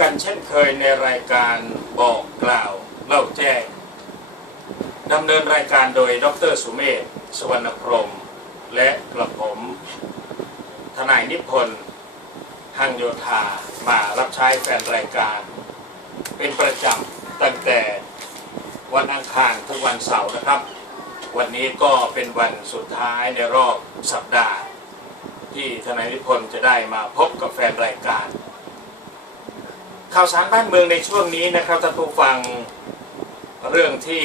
กันเช่นเคยในรายการบอกกล่าวเล่าแจ้งดำเนินรายการโดยดรสุเมธสวรรณพรม และกระผม ทนายนิพนธ์หังโยธามารับใช้แฟนรายการ เป็นประจำตั้งแต่วันอังคารทุกวันเสาร์นะครับ วันนี้ก็เป็นวันสุดท้ายในรอบสัปดาห์ ที่ทนายนิพนธ์จะได้มาพบกับแฟนรายการ ข่าวสารบ้านเมืองในช่วงนี้นะครับท่านผู้ฟังเรื่องที่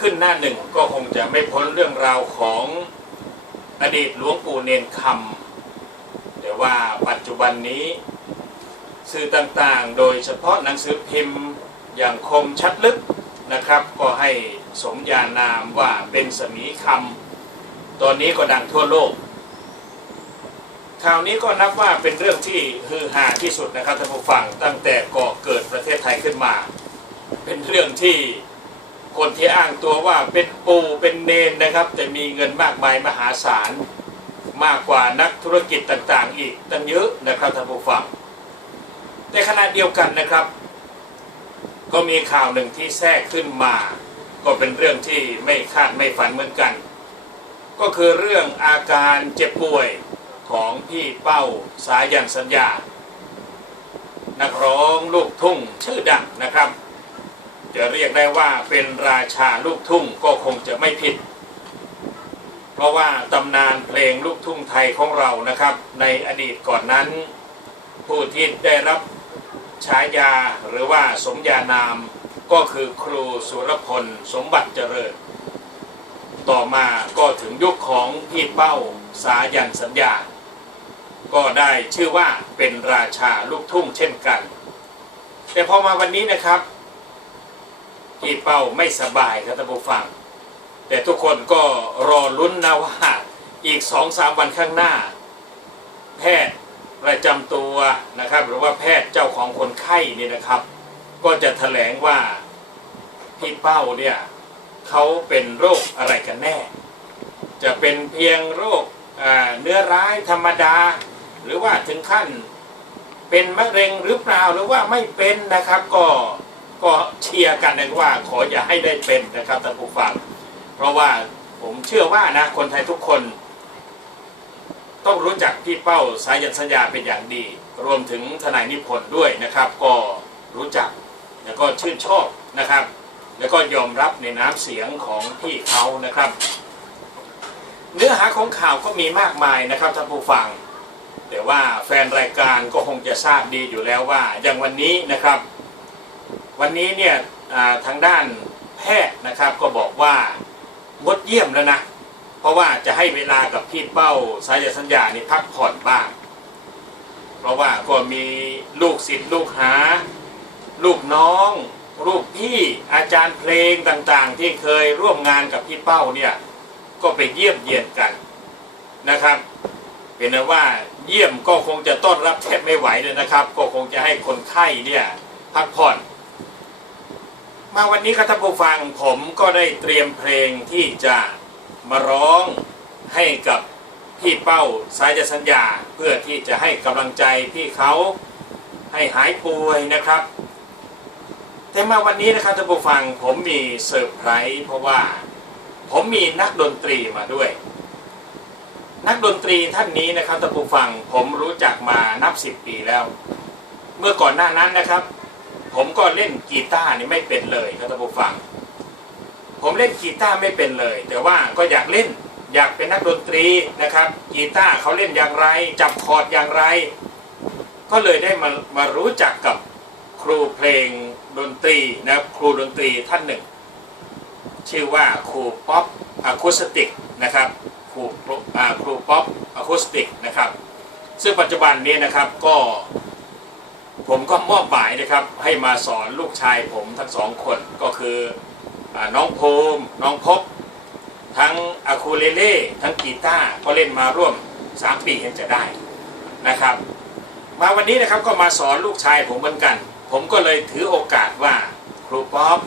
ขึ้นหน้าหนึ่งก็คงจะไม่พ้นเรื่องราวของอดีตหลวงปู่เนนคำแต่ว่าปัจจุบันนี้ สื่อต่างๆ โดยเฉพาะหนังสือพิมพ์อย่างคมชัดลึกนะครับ ก็ให้สมญานามว่าเป็นสมีคำตอนนี้ก็ดังทั่วโลก ข่าวนี้ก็นับว่าเป็นเรื่องที่ฮือฮาที่สุดนะครับท่านผู้ฟังตั้งแต่ก่อเกิดประเทศไทยขึ้นมา เป็นเรื่องที่คนที่อ้างตัวว่าเป็นปู่เป็นเนนนะครับจะมีเงินมากมายมหาศาลมากกว่านักธุรกิจต่างๆ อีกตั้งเยอะนะครับท่านผู้ฟังในขณะเดียวกันนะครับ ก็มีข่าวหนึ่งที่แทรกขึ้นมา ก็เป็นเรื่องที่ไม่คาดไม่ฝันเหมือนกัน ก็คือเรื่องอาการเจ็บป่วย ของพี่เป้าสายันสัญญา นักร้องลูกทุ่งชื่อดังนะครับ จะเรียกได้ว่าเป็นราชาลูกทุ่งก็คงจะไม่ผิด เพราะว่าตำนานเพลงลูกทุ่งไทยของเรานะครับ ในอดีตก่อนนั้น ผู้ที่ได้รับฉายาหรือว่าสมญานามก็คือครูสุรพลสมบัติเจริญ ต่อมาก็ถึงยุคของพี่เป้าสายันสัญญา ก็ได้ชื่อว่าเป็นราชาลูกทุ่งเช่นกัน แต่พอมาวันนี้นะครับพี่เป้าไม่สบายครับท่านผู้ฟัง แต่ทุกคนก็รอลุ้นนะว่าอีกสองสามวันข้างหน้า แพทย์ประจำตัวนะครับ หรือว่าแพทย์เจ้าของคนไข้นี่นะครับ ก็จะแถลงว่าพี่เป้าเนี่ยเขาเป็นโรคอะไรกันแน่ จะเป็นเพียงโรคอ่าเนื้อร้ายธรรมดา หรือว่าถึงขั้นเป็นมะเร็งหรือเปล่าหรือว่าไม่เป็นนะครับ ก็ก็เชียร์กันนะว่าขออย่าให้ได้เป็นนะครับท่านผู้ฟังเพราะว่าผมเชื่อว่านะคนไทยทุกคน ต้องรู้จักพี่เป้าสายันสัญญาเป็นอย่างดี รวมถึงทนายนิพนธ์ด้วยนะครับ ก็รู้จักแล้วก็ชื่นชอบนะครับ แล้วก็ยอมรับในน้ำเสียงของพี่เขานะครับ เนื้อหาของข่าวก็มีมากมายนะครับท่านผู้ฟัง แต่ว่าแฟนรายการก็คงจะทราบดีอยู่แล้วว่า อย่างวันนี้นะครับ วันนี้เนี่ยทางด้านแพทย์นะครับก็บอกว่างดเยี่ยมแล้วนะ เพราะว่าจะให้เวลากับพี่เป้าสายสัญญานี่พักผ่อนบ้าง เพราะว่าก็มีลูกศิษย์ลูกหา ลูกน้องลูกพี่อาจารย์เพลงต่างๆ ที่เคยร่วมงานกับพี่เป้าเนี่ยก็ไปเยี่ยมเยียนกันนะครับ เป็นนะว่าเยี่ยมก็คงจะต้อนรับแทบไม่ไหวเลยนะครับ ก็คงจะให้คนไข้เนี่ยพักผ่อน มาวันนี้ครับท่านผู้ฟังผมก็ได้เตรียมเพลงที่จะมาร้องให้กับพี่เป้าสายจะสัญญา เพื่อที่จะให้กำลังใจพี่เขาให้หายป่วยนะครับ แต่มาวันนี้นะครับท่านผู้ฟังผมมีเซอร์ไพรส์เพราะว่าผมมีนักดนตรีมาด้วย นักดนตรีท่านนี้นะครับท่านผู้ฟังผมรู้จักมานับสิบปีแล้ว เมื่อก่อนหน้านั้นนะครับ ผมก็เล่นกีตาร์นี่ไม่เป็นเลยครับท่านผู้ฟัง ผมเล่นกีตาร์ไม่เป็นเลย แต่ว่าก็อยากเล่นอยากเป็นนักดนตรีนะครับ กีตาร์เขาเล่นอย่างไร จับคอร์ดอย่างไร ก็เลยได้มามารู้จักกับครูเพลงดนตรีนะครับครูดนตรีท่านหนึ่ง ชื่อว่าครูป๊อปอะคูสติกนะครับ ครูครูป๊อปอะคูสติกนะครับ ซึ่งปัจจุบันนี้นะครับก็ผมก็มอบหมายนะครับให้มาสอนลูกชายผมทั้งสองคนก็คืออน้องภูมน้องพบ ทั้งอะคูเลเล่ทั้งกีตาร์ก็เล่นมาร่วม 3 ปีเห็นจะได้นะครับ มาวันนี้นะครับก็มาสอนลูกชายผมเหมือนกัน ผมก็เลยถือโอกาสว่าครูป๊อป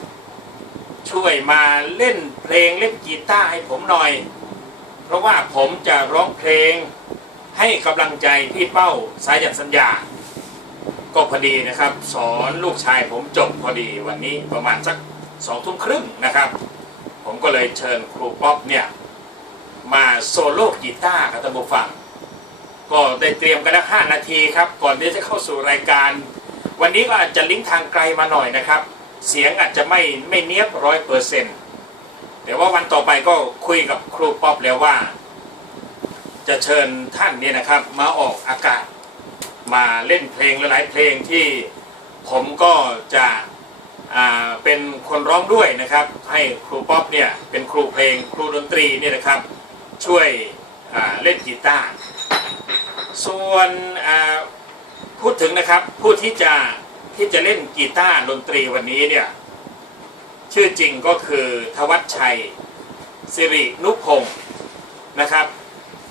ช่วยมาเล่นเพลงเล่นกีตาร์ให้ผมหน่อย ราะว่าผมจะร้องเพลงให้กำลังใจพี่เป้าสายันสัญญา ก็พอดีนะครับ สอนลูกชายผมจบพอดีวันนี้ประมาณสักสองทุ่มครึ่งนะครับ ผมก็เลยเชิญครูป๊อปเนี่ยมาโซโล่กีตาร์ครับท่านผู้ฟัง ก็ได้เตรียมกันแล้ว5นาทีครับ ก่อนที่จะเข้าสู่รายการ วันนี้ก็อาจจะลิงก์ทางไกลมาหน่อยนะครับ เสียงอาจจะไม่ไม่เนียบร้อยเปอร์เซ็นต์ เดี๋ยวว่าวันต่อไปก็คุยกับครูป๊อปแล้วว่า จะเชิญท่านเนี่ยนะครับ มาออกอากาศมาเล่นเพลงหลายๆเพลงที่ผมก็จะเป็นคนร้องด้วยนะครับ ให้ครูป๊อปเนี่ยเป็นครูเพลงครูดนตรีเนี่ยนะครับ ช่วยเล่นกีตาร์ส่วนพูดถึงนะครับผู้ที่จะที่จะเล่นกีตาร์ดนตรีวันนี้เนี่ย ชื่อจริงก็คือทวัชชัย สิรินุพงศ์นะครับ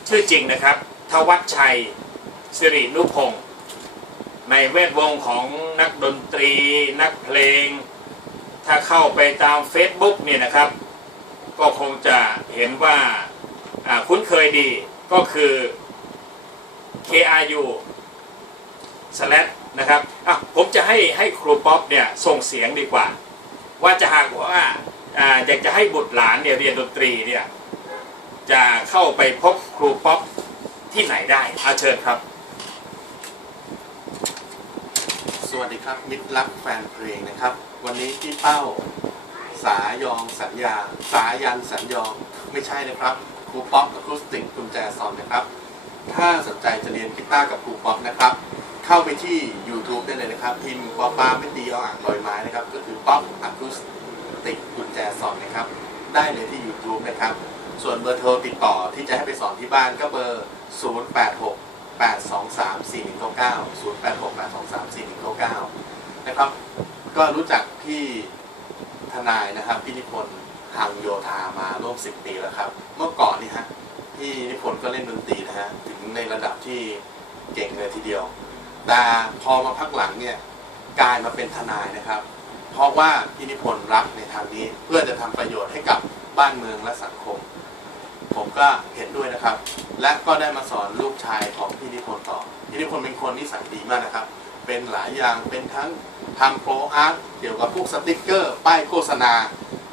ชื่อจริงนะครับ ทวัชชัย สิรินุพงศ์ในแวดวงของนักดนตรี นักเพลง ถ้าเข้าไปตาม Facebook เนี่ยนะครับ ก็คงจะเห็นว่าคุ้นเคยดีก็คือ KRU slash นะครับอะผมจะให้ให้ครูป๊อปเนี่ยส่งเสียงดีกว่า ว่าจะหากว่าอยากจะให้บุตรหลานเนี่ยเรียนดนตรีเนี่ยจะเข้าไปพบครูป๊อปที่ไหนได้อาเชิญครับ สวัสดีครับ มิตรรักแฟนเพลงนะครับ วันนี้พี่เป้า สายองสัญญา สายันสัญยองไม่ใช่นะครับครูป๊อปอะคูสติกกุญแจซอนนะครับ ถ้าสนใจจะเรียนกีตาร์กับครูป๊อปนะครับ เข้าไปที่ YouTube ได้เลยนะครับพิมพ์ป๊อปป้าไม่ตีเอาอ่างลอยไม้นะครับ ก็คือป๊อปอะคูสติกกุญแจซอนนะครับ ได้เลยที่ YouTube นะครับ ส่วนเบอร์โทรติดต่อที่จะให้ไปสอนที่บ้านก็เบอร์ 086 823 4199 086 823 4199 นะครับ ก็รู้จักพี่ทนายนะครับพี่นิพนธ์ทางโยธามาร่วม 10 ปีแล้วครับ เมื่อก่อนนี่ฮะพี่นิพนธ์ก็เล่นดนตรีนะฮะถึงในระดับที่เก่งเลยทีเดียว แต่พอมาพักหลังเนี่ยกลายมาเป็นทนายนะครับ เพราะว่าพี่นิพนธ์รักในทางนี้เพื่อจะทำประโยชน์ให้กับบ้านเมืองและสังคม ผมก็เห็นด้วยนะครับ และก็ได้มาสอนลูกชายของพี่นิพนธ์ต่อพี่นิพนธ์เป็นคนนิสัยดีมากนะครับ เป็นหลายอย่างเป็นทั้งทำโปรอาร์ตเกี่ยวกับพวกสติกเกอร์ ป้ายโฆษณา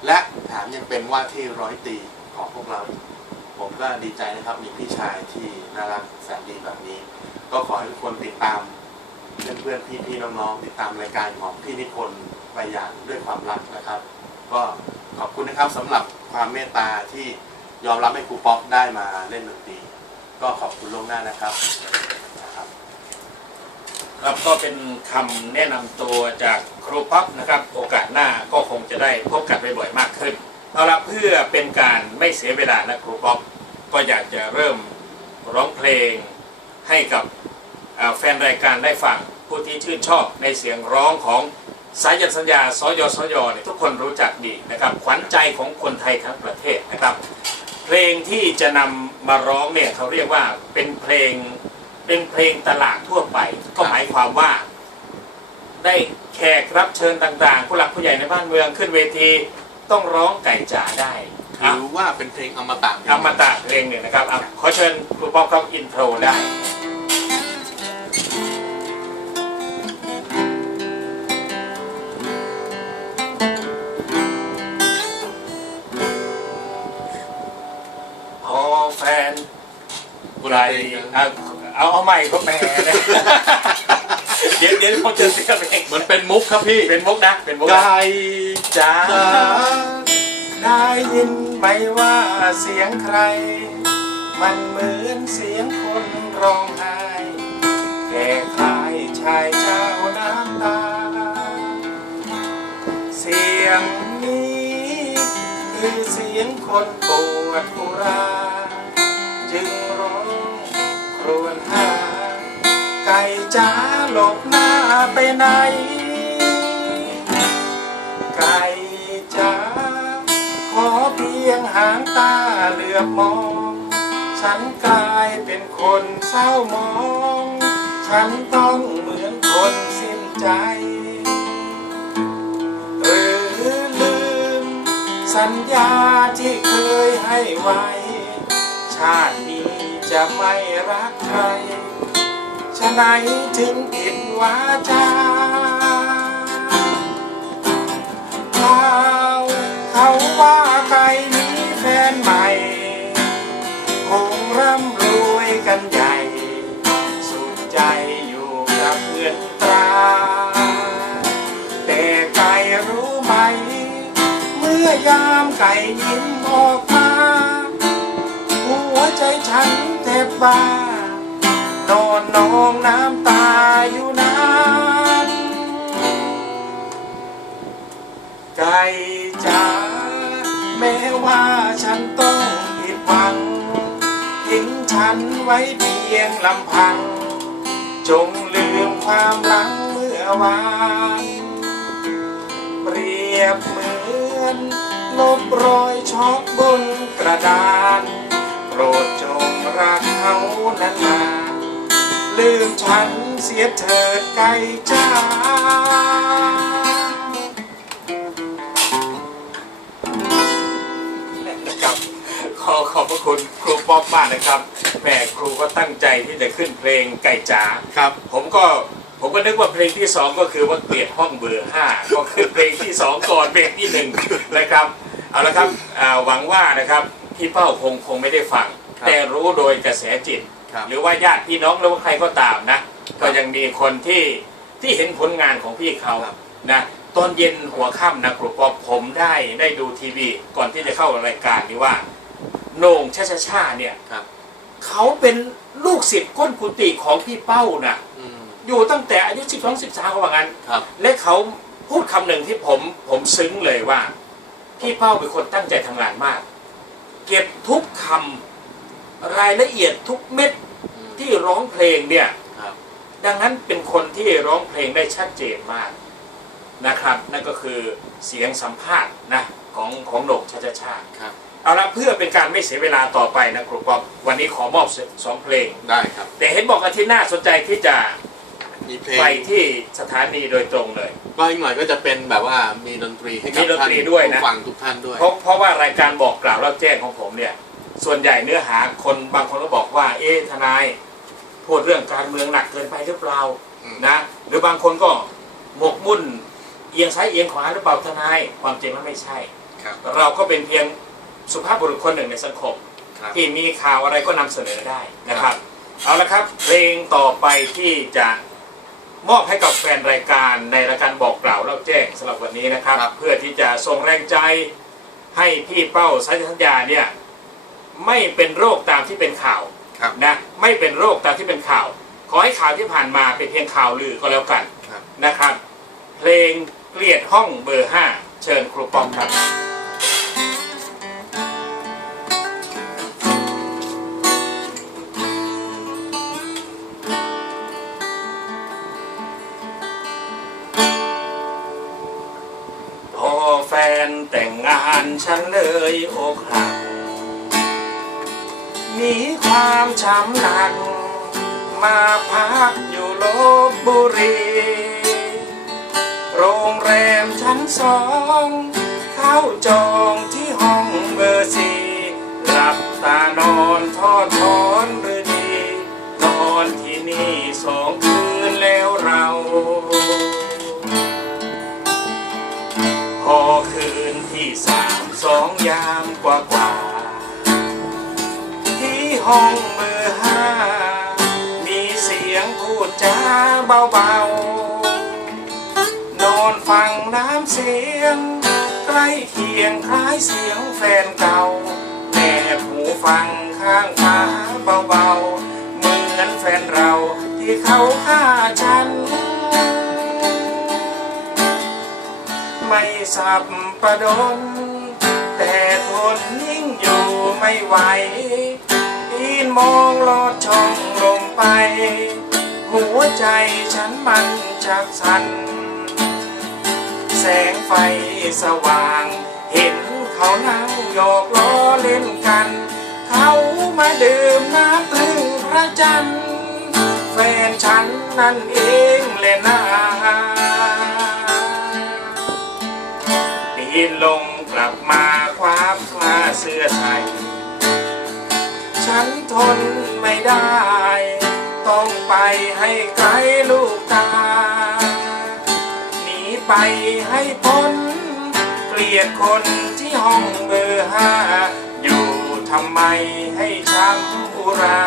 และแถมยังเป็นว่าที่ร้อยตีของพวกเรา ผมก็ดีใจนะครับมีพี่ชายที่น่ารักแสนดีแบบนี้ ก็ขอให้ทุกคนติดตาม เพื่อนๆพี่ๆน้องๆติดตามรายการของพี่นิพนธ์ไปอย่างด้วยความรักนะครับ ก็ขอบคุณนะครับสำหรับความเมตตาที่ยอมรับให้ครูป๊อปได้มาเล่นดนตรีก็ขอบคุณล่วงหน้านะครับนะครับก็เป็นคำแนะนำตัวจากครูป๊อปนะครับ โอกาสหน้าก็คงจะได้พบกันบ่อยๆมากขึ้นเอาละเพื่อเป็นการไม่เสียเวลานะครูป๊อปก็อยากจะเริ่มร้องเพลงให้กับ แฟนรายการได้ฟังผู้ที่ชื่นชอบในเสียงร้องของสายันสัญญาสยสยเนี่ยทุกคนรู้จักดีนะครับขวัญใจของคนไทยทั้งประเทศนะครับ เพลงที่จะนำมาร้องเนี่ยเขาเรียกว่าเป็นเพลงเป็นเพลงตลาดทั่วไป ก็หมายความว่า ได้แขกรับเชิญต่างๆ ผู้หลักผู้ใหญ่ในบ้านเมืองขึ้นเวทีต้องร้องไก่จ๋าได้อะถือว่าเป็นเพลงอมตะเพลงอมตะเพลงหนึ่งนะครับอะขอเชิญครูป๊อปครับอินโทรได้ เอาเอาใหม่ก็แหม่นะเดี๋ยวเดี๋ยวผมจะเสียเพลงมันเป็นมุกครับพี่เป็นมุกนะเป็นมุกไก่นะจ้าจ๋าได้ยินไหมว่าเสียงใคร มันเหมือนเสียงคนร้องไห้แก่คลายชายเจ้าน้ำตา เสียงนี้คือเสียงคนปวดอุรา จ้าหลบหน้าไปไหน ไก่จ้าขอเพียงหางตาเหลือบมอง ฉันกลายเป็นคนเศร้ามอง ฉันต้องเหมือนคนสิ้นใจหรือลืม สัญญาที่เคยให้ไว้ ชาตินี้จะไม่รักใคร ฉะไหนถึงผิดวาจาเขาเขาว่าไก่มีแฟนใหม่ คงร่ำรวยกันใหญ่ สุขใจอยู่กับเงินตรา แต่ไก่รู้ไหม เมื่อยามไก่ยิ้มออกมา หัวใจฉันแทบบา นอนนองน้ำตาอยู่นานไก่จ๋าแม้ว่าฉันต้องผิดหวังทิ้งฉันไว้เพียงลำพัง จงลืมความหลังเมื่อวานเปรียบเหมือนลบรอยช็อกบนกระดาน โปรดจงรักเขานาน ลืมฉันเสียเถิดไก่จ้านะครับขอขอบพระคุณครูป๊อปมากนะครับแหมครูก็ตั้งใจที่จะขึ้นเพลงไก่จ๋าครับ ผมก็ผมก็นึกว่าเพลงที่สองก็คือว่าเกลียดห้องเบอร์ห้าก็คือเพลงที่สองก่อนเพลงที่หนึ่งนะครับเอาละครับอ่าหวังว่านะครับพี่เป้าคงคงไม่ได้ฟังครับแต่รู้โดยกระแสจิต ครับ หรือว่าญาติพี่น้องหรือว่าใครก็ตามนะ ก็ยังมีคนที่ที่เห็นผลงานของพี่เขาครับ นะตอนเย็นหัวค่ำนะครูปอผมได้ได้ดูทีวีก่อนที่จะเข้ารายการนี้ว่าโหน่งชาชาชาเนี่ยครับเขาเป็นลูกศิษย์ก้นกุฏิของพี่เป้านะอืมอยู่ตั้งแต่อายุ 12 13เขาว่างั้น ครับและเขาพูดคำหนึ่งที่ผมผมซึ้งเลยว่า พี่เป้าเป็นคนตั้งใจทำงานมาก เก็บทุกคำรายละเอียดทุกเม็ดอืมที่ร้อง เพลงเนี่ยครับดังนั้นเป็นคนที่ร้องเพลงได้ชัดเจนมากนะครับ นั่นก็คือเสียงสัมภาษณ์นะของของโหน่งชาชาชาครับเอาละเพื่อเป็นการไม่เสียเวลาต่อไปนะครูปอมวันนี้ขอมอบสองเพลงได้ครับ แต่เห็นบอกอาทิตย์หน้าสนใจที่จะมีเพลงไปที่สถานีโดยตรงเลยก็อีกหน่อยก็จะเป็นแบบว่ามีดนตรีให้กับมีดนท่านตรีด้วยนะผู้ฟังทุกท่านด้วยเพราะเพราะว่ารายการบอกกล่าวเล่าแจ้งของผมเนี่ยส่วนใหญ่เนื้อหาคนบางคนก็บอกว่า เอ๊ะทนาย พูดเรื่องการเมืองหนักเกินไปหรือเปล่าอืมนะหรือบางคนก็หมกมุ่นเอียงซ้ายเอียงขวาหรือเปล่าทนายความจริงแล้วไม่ใช่ครับเราก็เป็นเพียงสุภาพบุรุษคนหนึ่งในสังคมครับที่มีข่าวอะไรก็นำเสนอได้นะครับ เอาละครับเพลงต่อไปที่จะมอบให้กับแฟนรายการในรายการบอกกล่าวเล่าแจ้งสำหรับวันนี้นะครับครับเพื่อที่จะส่งแรงใจให้พี่เป้าสายสัญญาเนี่ยไม่เป็นโรคตามที่เป็นข่าว ครับนะไม่เป็นโรคตามที่เป็นข่าว ขอให้ข่าวที่ผ่านมาเป็นเพียงข่าวลือก็แล้วกันครับ นะครับ เพลงเกลียดห้องเบอร์5เชิญครูปอมครับ พอแฟนแต่งงานฉันเลยอกหักามช้ำนักมาพักอยู่ลบบุรี โรงแรมชั้นสอง เข้าจองที่ห้องเบอร์สี่หลับตานอนทอดทอนหรือดี นอนที่นี่สองคืนแล้วเรา พอคืนที่สามสองยามกว่ากว่าที่ห้อง เบาๆ นอนฟังน้ำเสียง ใกล้เคียงคล้ายเสียงแฟนเก่าแอบหูฟังข้างฟ้าเบาๆ เหมือนแฟนเราที่เขาฆ่าฉัน ไม่สับประดน แต่ทนยิ่งอยู่ไม่ไหวปีนมองลอดช่องลงไป หัวใจฉันมันจักสัน แสงไฟสว่าง เห็นเขานั่งโยกล้อเล่นกัน เขามาดื่มน้ำพึ่งพระจันทร์ แฟนฉันนั่นเองแหละนาปีนลงกลับมาคว้าผ้าเสื้อไทยฉันทนไม่ได้ ต้องไปให้ไกลลูกตา หนีไปให้พ้น เกลียดคนที่ห้องเบอร์ห้า อยู่ทำไมให้ช้ำอุรา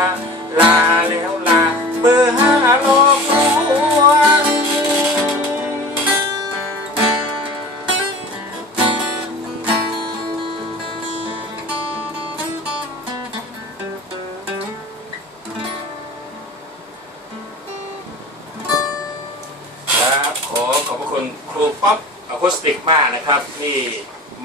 ที่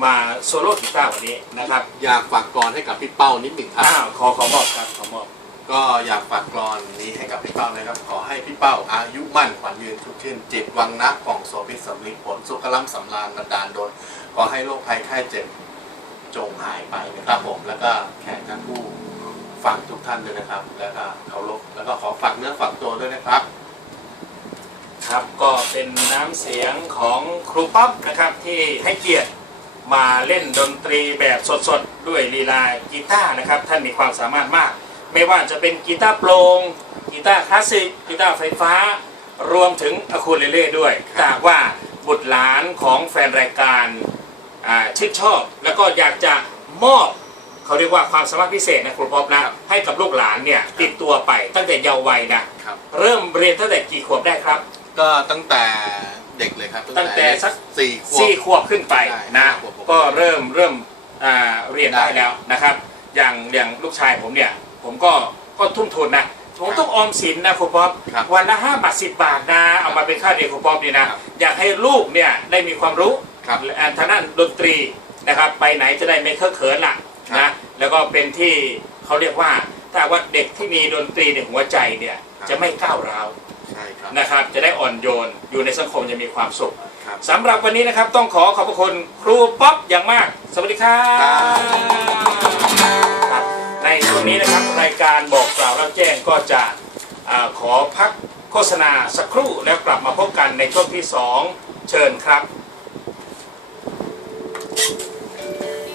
มาโซโล่กีตาร์วันนี้นะครับอยากฝากกรให้กับพี่เป้านิดหนึ่งครับ อ้าวขอขอมอบครับขอมอบ ก็อยากฝากกรอนนี้ให้กับพี่เป้านะครับ ขอให้พี่เป้าอายุมั่นขวัญยืนทุกชื่นจิตวังนะผ่องโสภิสำลิดผลสุขลัมสำราญบันดาลโดนขอให้โรคภัยไข้เจ็บจงหายไปนะครับผม แล้วก็แขกท่านผู้ฟังทุกท่านด้วยนะครับ แล้วก็เคารพแล้วก็ขอฝากเนื้อฝากตัวด้วยนะครับ ครับ ก็เป็นน้ำเสียงของครูป๊อปนะครับที่ให้เกียรติมาเล่นดนตรีแบบสดๆ ด้วยลีลากีตาร์นะครับ ท่านมีความสามารถมาก ไม่ว่าจะเป็นกีตาร์โปร่งกีตาร์คลาสสิกกีตาร์ไฟฟ้า รวมถึงอะคูเลเล่ด้วยครับถ้าหากว่าบุตรหลานของแฟนรายการอ่าชื่นชอบ แล้วก็อยากจะมอบเขาเรียกว่าความสามารถพิเศษนะครูป๊อปนะให้กับลูกหลานเนี่ยติดตัวไปตั้งแต่เยาว์วัยนะครับเริ่มเรียนตั้งแต่กี่ขวบได้ครับ ก็ตั้งแต่เด็กเลยครับตั้งแต่สัก สี่ขวบ สี่ขวบขึ้นไปได้นะขวบผมก็เริ่มเริ่มอ่าเรียนได้ได้แล้วนะครับ อย่างอย่างลูกชายผมเนี่ย ผมก็ก็ทุ่มทุนนะ ผมต้องออมสินนะครูป๊อปครับวันละ5บาท10บาทนะ เอามาเป็นค่าเรียนครูป๊อปนี่นะ ครับอยากให้ลูกเนี่ยได้มีความรู้ครับและทางด้านดนตรีนะครับ ไปไหนจะได้ไม่เคอะเขินล่ะครับนะแล้วก็เป็นที่เขาเรียกว่าถ้าว่าเด็กที่มีดนตรีในหัวใจเนี่ยจะไม่ก้าวร้าว ใช่ครับ นะครับ จะได้อ่อนโยนอยู่ในสังคมจะมีความสุขสำหรับวันนี้นะครับต้องขอขอบคุณครูป๊อปอย่างมาก สวัสดีครับในช่วงนี้นะครับรายการบอกกล่าวรับแจ้งก็จะอขอพักโฆษณาสักครู่แล้วกลับมาพบกันในช่วงที่ 2 เชิญครับ